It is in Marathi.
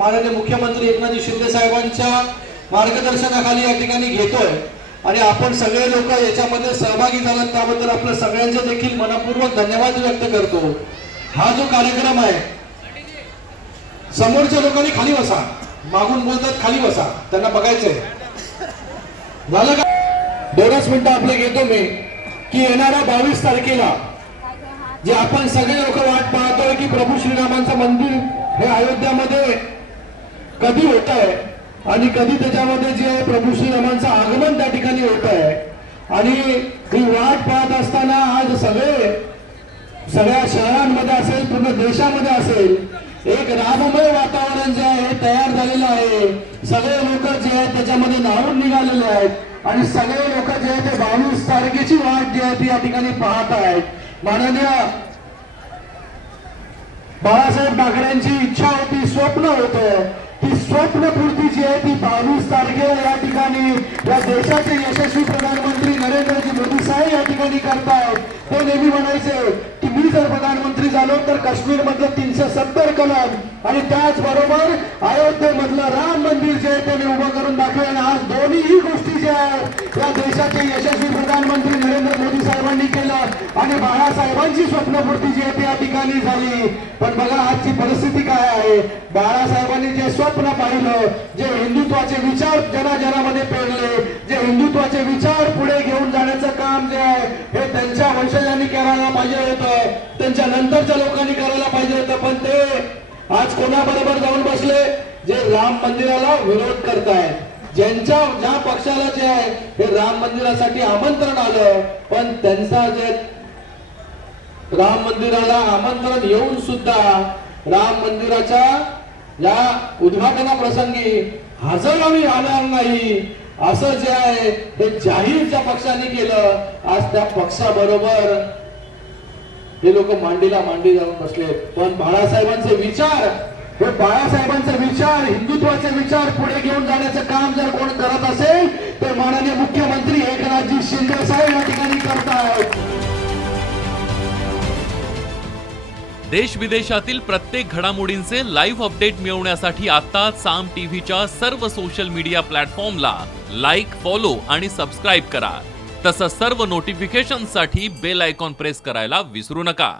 माननीय मुख्यमंत्री एकनाथ शिंदे साहेबांच्या मार्गदर्शनाखाली या ठिकाणी घेतोय आणि आपण सगळे लोक याच्यामध्ये सहभागी झालात त्याबद्दल आपल्या सगळ्यांचे देखील मनपूर्वक धन्यवाद व्यक्त करतो। हा जो कार्यक्रम आहे समोरच्या लोकांनी खाली बसा, मागून बोलतात खाली बसा, त्यांना बघायचंय। झालं का? 2 मिनिटं आपले घेतो मी की येणाऱ्या 22 तारखेला जे आपण सगळे लोक वाट पाहतोय की प्रभू श्रीरामांचं मंदिर हे अयोध्यामध्ये कधी होत आहे आणि कधी त्याच्यामध्ये जे प्रभू श्रीरामांचं आगमन त्या ठिकाणी होत आहे आणि ही वाट पाहत असताना आज सगळ्या शहरांमध्ये असेल पूर्ण देशामध्ये असेल एक राममय वातावरण जे आहे तयार झालेलं आहे। सगळे लोक जे आहेत त्याच्यामध्ये नावून निघालेले आहेत आणि सगळे लोक जे आहेत ते 22 तारखेची वाट जी आहे ती या ठिकाणी पाहत आहेत। माननीय बाळासाहेब ठाकरेंची इच्छा होती, स्वप्न होतं, ती स्वप्नपूर्ती जी आहे ती 22 तारखेला या ठिकाणी या देशाचे यशस्वी प्रधानमंत्री नरेंद्रजी मोदी साहेब या ठिकाणी करतायत। ते नेहमी म्हणायचे की मी जर प्रधानमंत्री झालो तर काश्मीर मधलं 370 कलम आणि त्याचबरोबर अयोध्येमधलं राम मंदिर जे आहे ते उभं करून दाखवेन। आज दोन्हीही गोष्टी ज्या आहेत या देशाचे यशस्वी प्रधानमंत्री नरेंद्र मोदी साहेबांनी केलं आणि बाळासाहेबांची स्वप्नपूर्ती जी आहे ती या ठिकाणी झाली। पण बघा आजची परिस्थिती काय आहे, बाळासाहेबांनी जे स्वप्न पाहिलं, जे हिंदुत्वाचे विचार जनाजनामध्ये पेरले, जे हिंदुत्वाचे विचार पुढे घेऊन जाण्याचं काम जे आहे हे त्यांच्या वंशजांनी करायला पाहिजे होतं, त्यांच्या नंतरच्या लोकांनी करायला पाहिजे होतं, पण ते आज कोणाबरोबर जाऊन बसले जे राम मंदिराला विरोध करतायत। ज्या पक्षाला जे आहे हे राम मंदिरासाठी आमंत्रण आलं पण त्यांचा जे राम मंदिराला आमंत्रण येऊन सुद्धा राम मंदिराच्या या उद्घाटना प्रसंगी हजर आम्ही राहणार नाही असं जे आहे हे जाहीर ज्या पक्षाने केलं, आज त्या पक्षाबरोबर हे लोक मांडीला मांडी जाऊन बसले। पण बाळासाहेबांचे विचार हिंदुत्वाचे विचार पुढे घेऊन जाण्याचं काम जर कोण करत असेल तर माननीय मुख्यमंत्री एकनाथजी शिंदे साहेब या ठिकाणी करतायत। देश विदेशातील प्रत्येक घडामोडींचे लाईव्ह अपडेट मिळवण्यासाठी आता साम टीव्हीच्या सर्व सोशल मीडिया प्लॅटफॉर्मला लाईक, फॉलो आणि सबस्क्राईब करा। तसंच सर्व नोटिफिकेशनसाठी बेल आयकॉन प्रेस करायला विसरू नका।